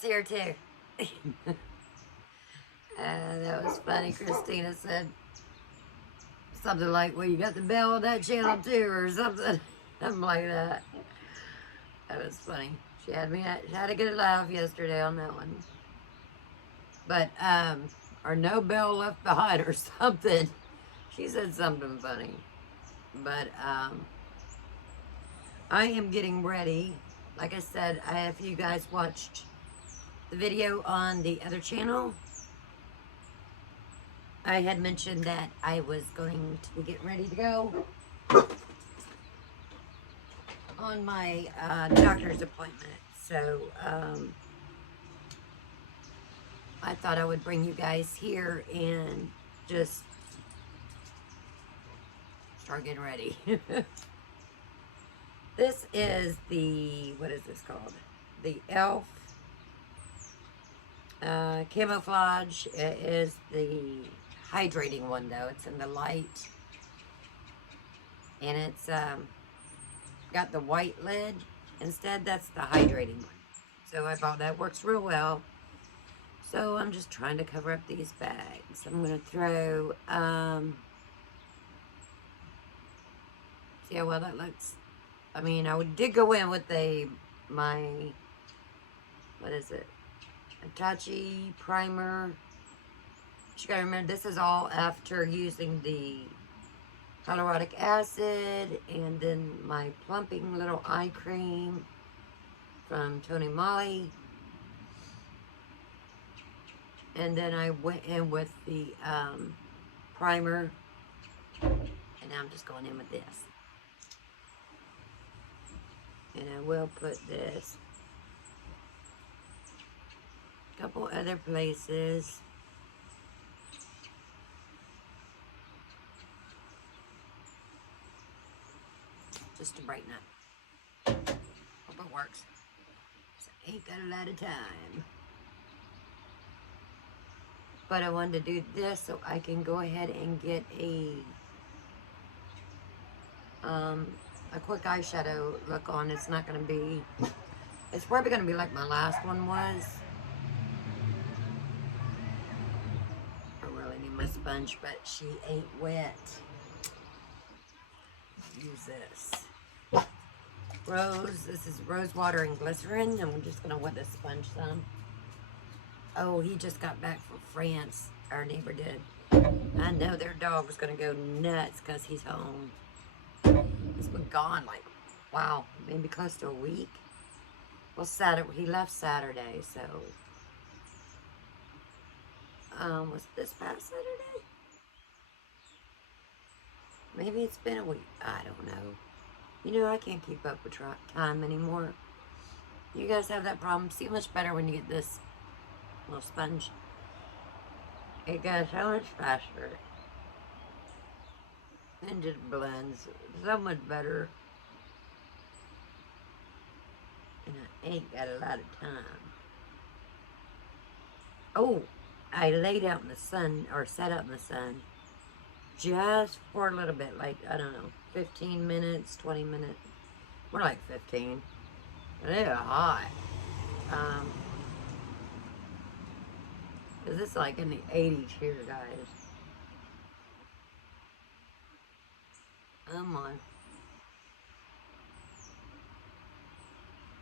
Bell's here too. That was funny. Christina said something like, well, you got the Bell on that channel too, or something. Something like that. That was funny. She had a good laugh yesterday on that one. But, or no Bell left behind or something. She said something funny. But, I am getting ready. Like I said, if you guys watched the video on the other channel, I had mentioned that I was going to be getting ready to go on my doctor's appointment. So, I thought I would bring you guys here and just start getting ready. This is the, what is this called? The e.l.f. Camouflage. It is the hydrating one though. It's in the light. And it's got the white lid. Instead, that's the hydrating one. So I thought that works real well. So I'm just trying to cover up these bags. I'm going to throw, see how well that looks. I mean, did go in with my, what is it? Hitachi primer. But you gotta remember, this is all after using the hyaluronic acid and then my plumping little eye cream from Tony Moly. And then I went in with the primer. And now I'm just going in with this. And I will put this a couple other places. Just to brighten up. Hope it works. So I ain't got a lot of time. But I wanted to do this so I can go ahead and get a quick eyeshadow look on. It's not going to be, it's probably going to be like my last one was. I really need my sponge, but she ain't wet. Use this. This is rose water and glycerin, and we're just going to wet the sponge some. Oh, he just got back from France. Our neighbor did. I know their dog was going to go nuts because he's home. He's been gone like, wow, maybe close to a week. Well, he left Saturday, so. Was it this past Saturday? Maybe it's been a week. I don't know. You know, I can't keep up with time anymore. You guys have that problem. See much better when you get this little sponge. It goes so much faster. And just blends so much better. And I ain't got a lot of time. Oh, I laid out in the sun, or sat out in the sun, just for a little bit, like, I don't know, 15 minutes, 20 minutes. More like 15. But it was hot. Because it's like in the 80s here, guys. Come on.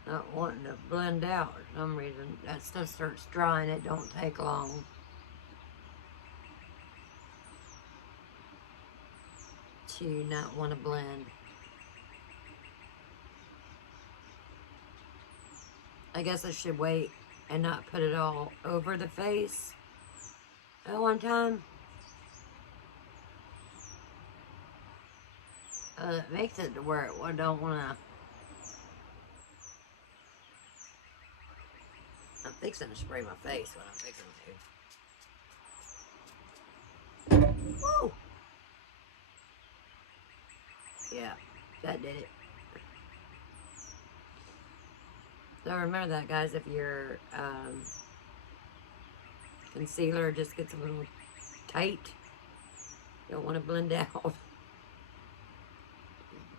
Not wanting to blend out for some reason. That stuff starts drying, it don't take long. To not want to blend. I guess I should wait and not put it all over the face at one time. It makes it to where I don't want to. I'm fixing to spray my face when I'm fixing to. Woo! Yeah, that did it. So remember that, guys, if your concealer just gets a little tight, you don't want to blend out.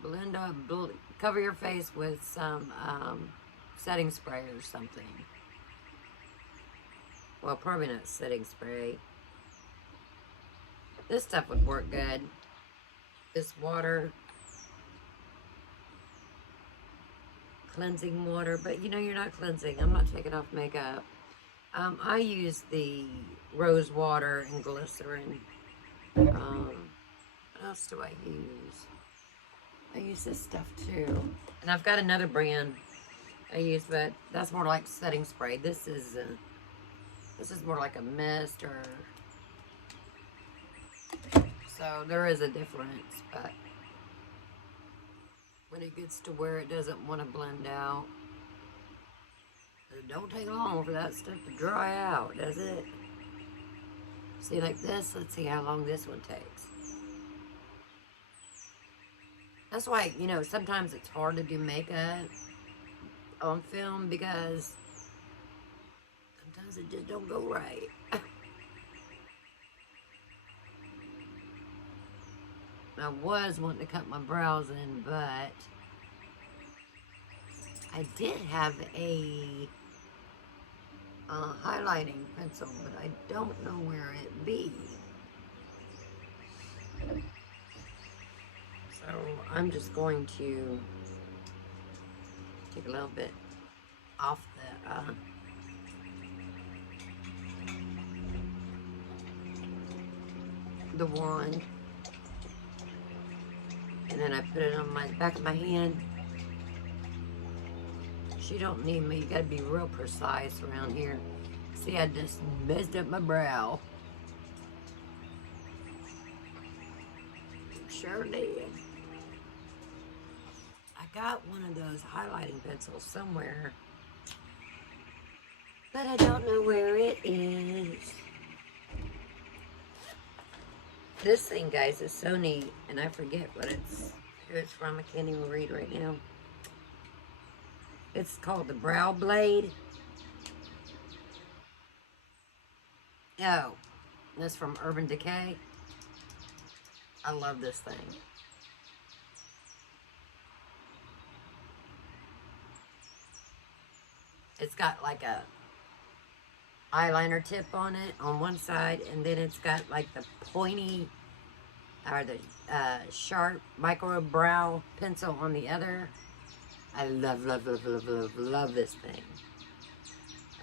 Blend up, cover your face with some setting spray or something. Well, probably not setting spray. This stuff would work good. This water, cleansing water, but you know you're not cleansing. I'm not taking off makeup. I use the rose water and glycerin. What else do I use? I use this stuff too. And I've got another brand I use, but that's more like setting spray. This is more like a mist, or so there is a difference, but when it gets to where it doesn't want to blend out, it don't take long for that stuff to dry out, does it? See, like this, let's see how long this one takes. That's why, you know, sometimes it's hard to do makeup on film because sometimes it just don't go right. I was wanting to cut my brows in, but I did have a highlighting pencil, but I don't know where it be. So I'm just going to take a little bit off the wand, and then I put it on my back of my hand. She don't need me. You gotta be real precise around here. See, I just messed up my brow. Sure did. I got one of those highlighting pencils somewhere, but I don't know where it is. This thing, guys, is so neat, and I forget who it's from. I can't even read right now. It's called the Brow Blade. Oh, that's from Urban Decay. I love this thing. It's got like a eyeliner tip on it on one side, and then it's got like the pointy or the sharp micro brow pencil on the other. I love, love, love, love, love, love this thing.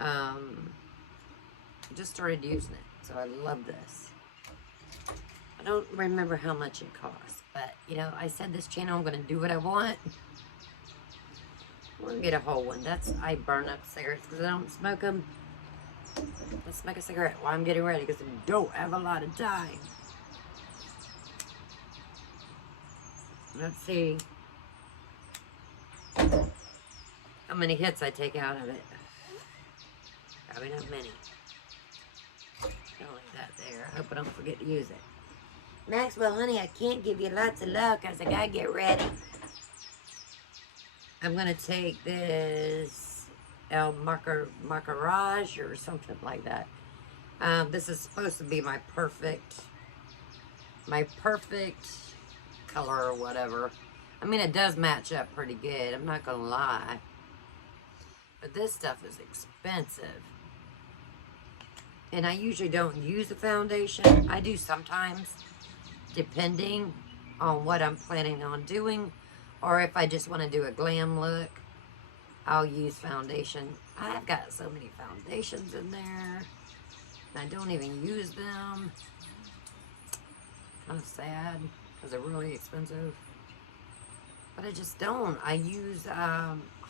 I just started using it, so I love this. I don't remember how much it costs, but you know, I said this channel, I'm going to do what I want. I'm going to get a whole one. I burn up cigarettes because I don't smoke them. Let's smoke a cigarette while I'm getting ready because I don't have a lot of time. Let's see how many hits I take out of it. Probably not many. I'll leave that there. I hope I don't forget to use it. Maxwell, honey, I can't give you lots of love because I gotta get ready. I'm gonna take this El Macarage or something like that. This is supposed to be my perfect color or whatever. I mean, it does match up pretty good, I'm not gonna lie. But this stuff is expensive. And I usually don't use a foundation. I do sometimes, depending on what I'm planning on doing, or if I just want to do a glam look, I'll use foundation. I've got so many foundations in there, and I don't even use them. Kind of sad, because they're really expensive. But I just don't. I use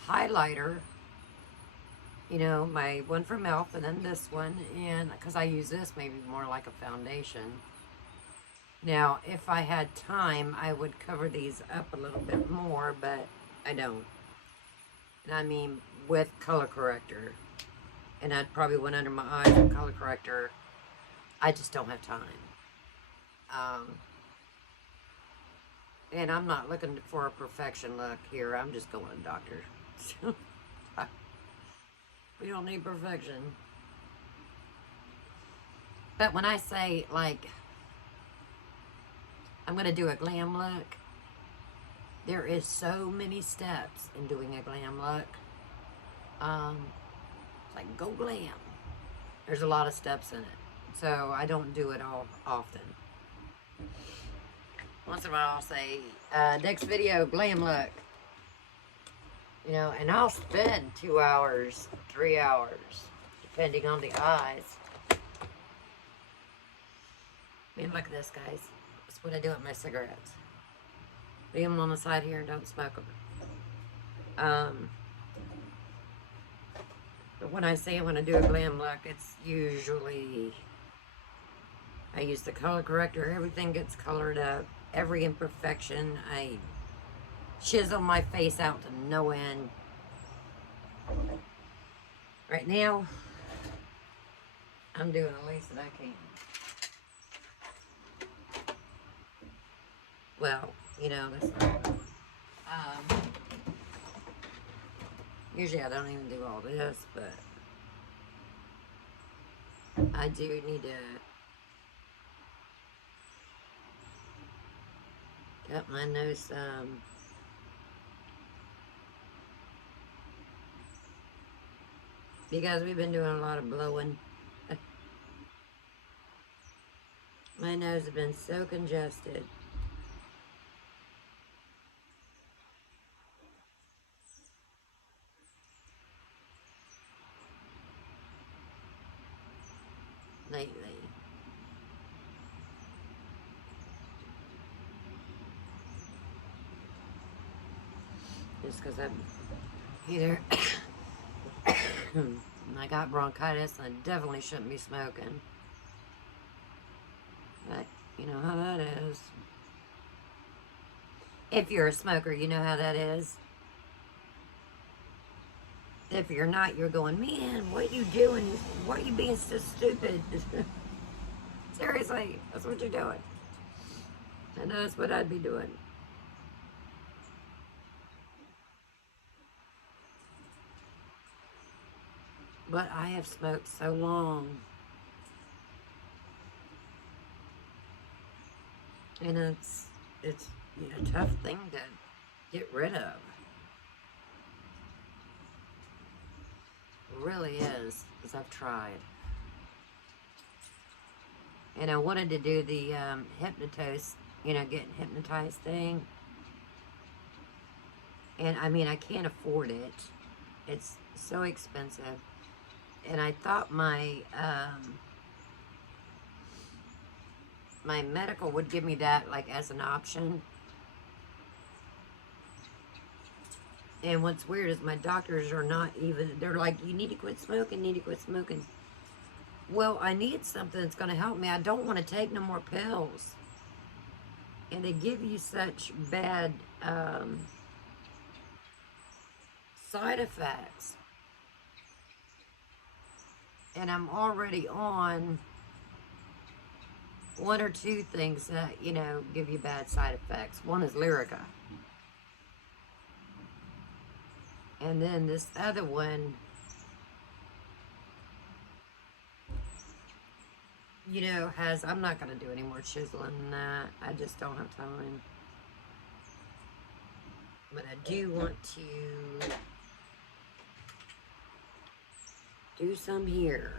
highlighter, you know, my one from e.l.f. and then this one, and because I use this maybe more like a foundation. Now, if I had time, I would cover these up a little bit more, but I don't. And I mean, with color corrector. And I'd probably went under my eyes with color corrector. I just don't have time. And I'm not looking for a perfection look here. I'm just going, doctor. We don't need perfection. But when I say, like, I'm going to do a glam look, there is so many steps in doing a glam look. It's like, go glam. There's a lot of steps in it. So I don't do it all often. Once in a while I'll say, next video, glam look. You know, and I'll spend 2 hours, 3 hours, depending on the eyes. Man, look at this, guys. That's what I do with my cigarettes. Leave them on the side here and don't smoke them. But when I do a glam look, it's usually, I use the color corrector. Everything gets colored up. Every imperfection, I chisel my face out to no end. Right now, I'm doing the least that I can. Well, you know, that's not, usually I don't even do all this, but I do need to cut my nose some. Because we've been doing a lot of blowing. My nose has been so congested. Lately. Just because I'm either I got bronchitis and I definitely shouldn't be smoking. But you know how that is. If you're a smoker, you know how that is. If you're not, you're going, man, what are you doing? Why are you being so stupid? Seriously, that's what you're doing. And that's what I'd be doing. But I have smoked so long. And it's you know, a tough thing to get rid of. It really is, because I've tried. And I wanted to do the hypnotosis, you know, getting hypnotized thing. And I mean, I can't afford it. It's so expensive. And I thought my my medical would give me that like as an option. And what's weird is my doctors are not even, they're like, you need to quit smoking, need to quit smoking. Well, I need something that's going to help me. I don't want to take no more pills. And they give you such bad side effects. And I'm already on 1 or 2 things that, you know, give you bad side effects. One is Lyrica. And then this other one, you know, has, I'm not going to do any more chiseling than that. I just don't have time. But I do want to do some here.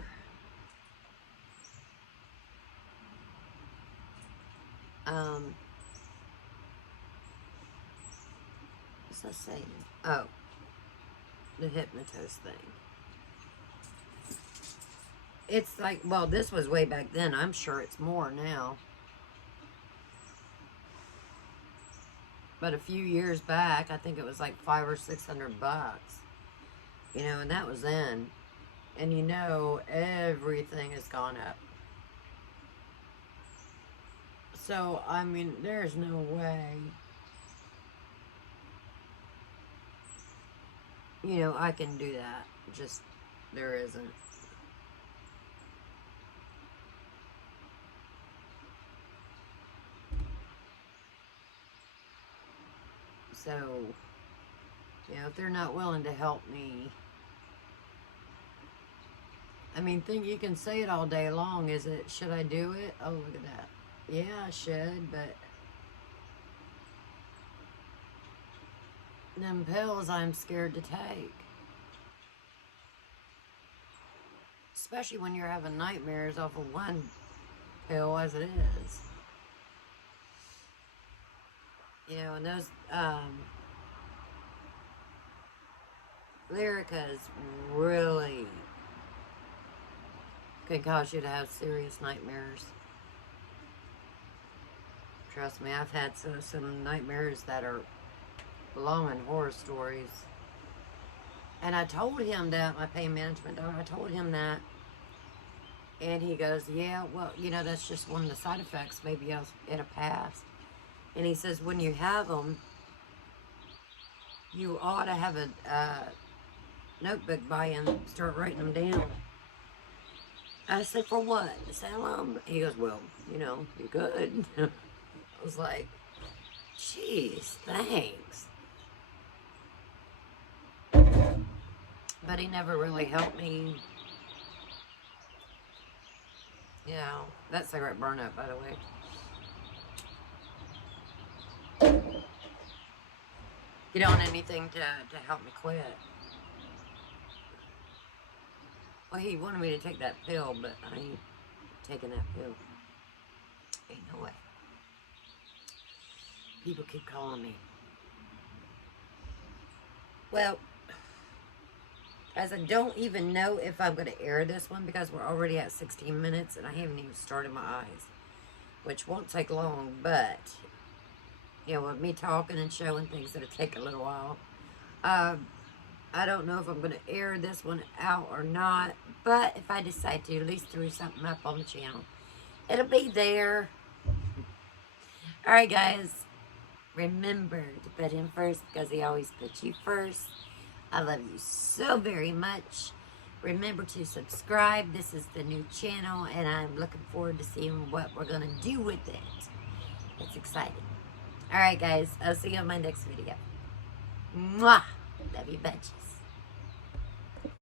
What's that saying? Oh, the hypnosis thing. It's like, well, this was way back then. I'm sure it's more now. But a few years back, I think it was like $500 or $600. You know, and that was then. And you know, everything has gone up. So, I mean, there's no way, you know, I can do that. Just, there isn't. So, you know, if they're not willing to help me, I mean, you can say it all day long. Is it, should I do it? Oh, look at that. Yeah, I should, but them pills I'm scared to take. especially when you're having nightmares off of one pill as it is. You know, and those Lyrica's really can cause you to have serious nightmares. Trust me, I've had some nightmares that are belonging horror stories. And I told him that, my pain management doctor, I told him that. And he goes, yeah, well, you know, that's just one of the side effects. Maybe it'll pass. And he says, when you have them, you ought to have a notebook by you and start writing them down. I said, for what? I said, he goes, well, you know, you're good. I was like, jeez, thanks. But he never really helped me. You know, that cigarette burned up, by the way. Get on anything to help me quit. Well, he wanted me to take that pill, but I ain't taking that pill. Ain't no way. People keep calling me. Well, as I don't even know if I'm going to air this one because we're already at 16 minutes and I haven't even started my eyes, which won't take long, but, you know, with me talking and showing things, it'll take a little while. I don't know if I'm going to air this one out or not, but if I decide to, at least throw something up on the channel, it'll be there. Alright, guys, remember to put him first because he always puts you first. I love you so very much. Remember to subscribe. This is the new channel, and I'm looking forward to seeing what we're going to do with it. It's exciting. Alright, guys, I'll see you on my next video. Mwah! Love you bunches.